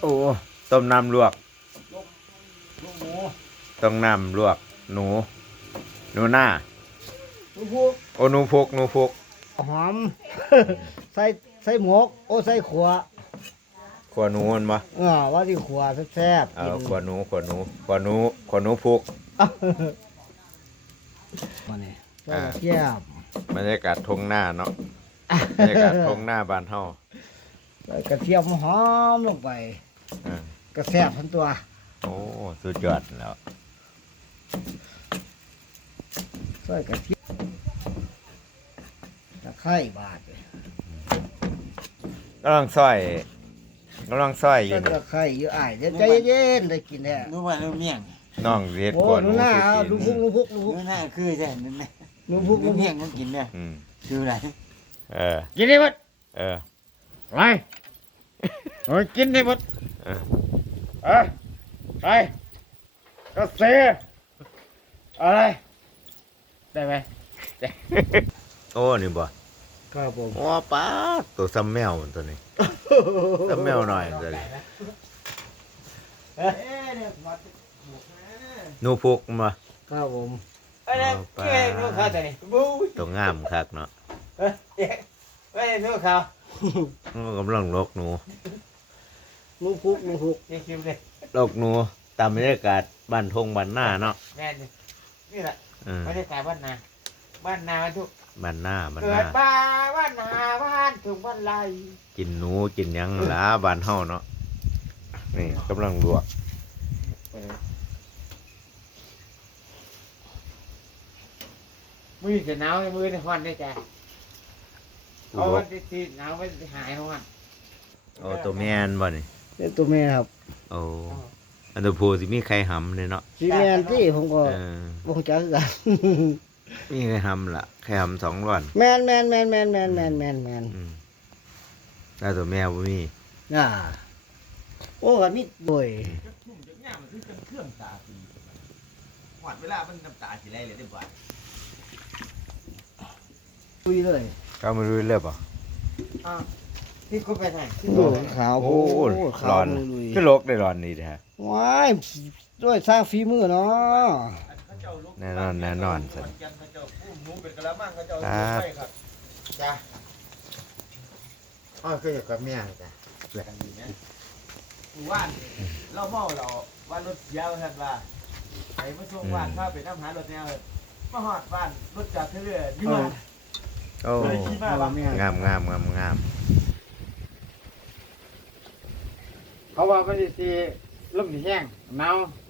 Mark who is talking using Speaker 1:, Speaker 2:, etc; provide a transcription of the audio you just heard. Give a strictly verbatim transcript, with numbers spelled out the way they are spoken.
Speaker 1: โอ้ต้มน้ำลวก
Speaker 2: ลูกลูกหมู
Speaker 1: ต้มน้ำลวกหนูหนูหน้า
Speaker 2: หนูพุก
Speaker 1: โอ้หนูพุกหนูพุก
Speaker 2: หอม ใส่ใส่หมกโอ้ใส่ขัว
Speaker 1: ขวหนูมันบ่
Speaker 2: เออว่าที่ขัวแซ่บ
Speaker 1: ๆเออขวหนูขวหนูขวหนูขวหนูพุก
Speaker 2: มาเนี่ยเทียบบ
Speaker 1: รรยากาศทงหน้าเนาะบรรยากาศทงหน้าบ้านเฮา
Speaker 2: ใส่กระเทียมหอมลงไปกระแซ่บทั้งตัว
Speaker 1: โอ้สุดยอดแล้ว
Speaker 2: ใส่กระเทียมตะไคร้บาด
Speaker 1: กำลังซอยกำลังซอยอยู่
Speaker 2: ตะไคร้เยอะอ้ายเดี๋ยวใจเย็นๆได้กินแน่
Speaker 3: รู้ว่ารู้เมี่ยง
Speaker 1: น้องเฮ็ด
Speaker 2: โอ้
Speaker 1: ก่อน
Speaker 2: หนูหน้าหนูพุกหนูพุกหนูพุก
Speaker 3: รู้หน้าคือใช่ไหมแม่
Speaker 2: หนูพุกหนู
Speaker 3: รู้
Speaker 2: พุ
Speaker 3: เมี่ย
Speaker 2: ก
Speaker 3: งก็กินเนี่ย
Speaker 1: อืม
Speaker 3: คืออะไร
Speaker 1: เออ
Speaker 2: กินได้หมด
Speaker 1: เออ
Speaker 2: ไปโอ้ยกินได้หมด
Speaker 1: เออ
Speaker 2: ไปไปกระเซอะไรได้ไหม
Speaker 1: โอ้นี่บ่
Speaker 2: ครับผม
Speaker 1: โอ้ป้าดตัวซ้ำแมวมันตัวนี้ซ้ำแมวหน่อยตัวนี้หนูพุกมา
Speaker 2: ครับผม
Speaker 3: เอ้ยเกี่ยนู้เขาแต่นี่บู๊
Speaker 1: ตัวงามคักเนาะ
Speaker 3: เอ้ยเอ้ยนู้เขา
Speaker 1: มันกำลังลกหนู
Speaker 2: หนูพุกหนูพุก
Speaker 3: นี่คิมเลย
Speaker 1: ลกหนูตามบรรยากาศบ้านทงบ้านหน้าเนาะ
Speaker 3: แม่นี่แหละ
Speaker 1: เออ
Speaker 3: ไม่ได้ขายบ้านนาบ้านนาทุก
Speaker 1: บ้านหน้าบ้าน
Speaker 3: เกิ
Speaker 1: หน้า
Speaker 3: ดบ้านบ้านนาบ้านถึงบ้านไร
Speaker 1: กินหนูกินหยังหลาบ้านเฮาเนาะนี่กำลังลวก
Speaker 3: มือจะหนาวมือจะฮ้อนได้จ้ะเอาวันที่หนาวไม่หายฮ้อน
Speaker 1: โอ้ตัวแม่นบ่นี่
Speaker 2: เป็นตัวแม่ครับ
Speaker 1: โอ้อันตัวผู้สิมีไข่หำเลยเนาะ
Speaker 2: สีแมนที่ผมก็
Speaker 1: เออ
Speaker 2: บ่งจักคือกัน
Speaker 1: มีไข่หำล่ะไข่หำสองร้อน
Speaker 2: แมนแมนแมนแมนแมนแมนแมนแมน
Speaker 1: อืมแต่ตัวแม่บ่มี
Speaker 2: อ่าโอ้กันมีบ่อย
Speaker 4: ชุ่มจากง่ามมันคือจังเครื่องตาสีหวานเวลามันน้ำตาสีไรเลยได้บ่
Speaker 2: คุยเลย
Speaker 1: ก็ไม่รู้เรื่องป่ะ
Speaker 3: อ่าที่คุณไปไหน
Speaker 2: โอ้ขาว
Speaker 1: โอ้
Speaker 2: โอ้ขา
Speaker 1: ร้
Speaker 2: ว
Speaker 1: อน
Speaker 2: ลุย
Speaker 1: ก็ลกได้ร้อนนี่แท้
Speaker 2: ว้ายด้วยสร้างฝีมือเนาะ
Speaker 1: แน่นอนแน่นอนสิ
Speaker 4: เขาเจ้าผู้หมูเป็นกระมังเขาเจ้า
Speaker 1: ครับ
Speaker 4: ใช่ครับ
Speaker 3: จ้ะอ๋อคืออยู่กับแม่จ้ะ
Speaker 4: กันดีนะว่านเราเมาเราว่านรถเสียท่านว่าไปมาส่งว่านถ้าเป็นน้ำหารถแนวมาหอดว่านรถจากเรื่อยๆยี่ห้อ
Speaker 1: โอ้
Speaker 4: เลยขี่มาว่าง
Speaker 1: ามงามงามงาม
Speaker 3: เขาว่ามันจะสีลมแห้งหนาว